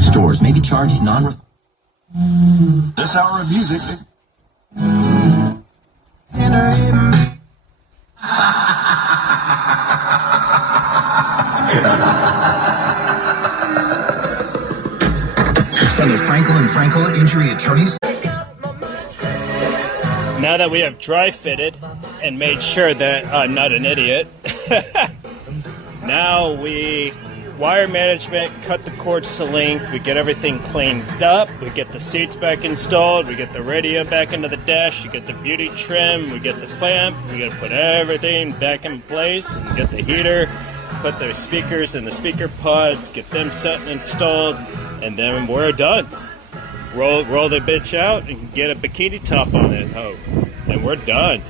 Stores may be charged non. This hour of music. From the Frankel and Frankel Injury Attorneys. Now that we have dry fitted and made sure that I'm not an idiot, now we wire management, cut the cords to length, we get everything cleaned up, we get the seats back installed, we get the radio back into the dash, you get the beauty trim, we get the clamp, we gotta put everything back in place, and get the heater, put the speakers in the speaker pods, get them set and installed, and then we're done. Roll the bitch out and get a bikini top on it, and we're done.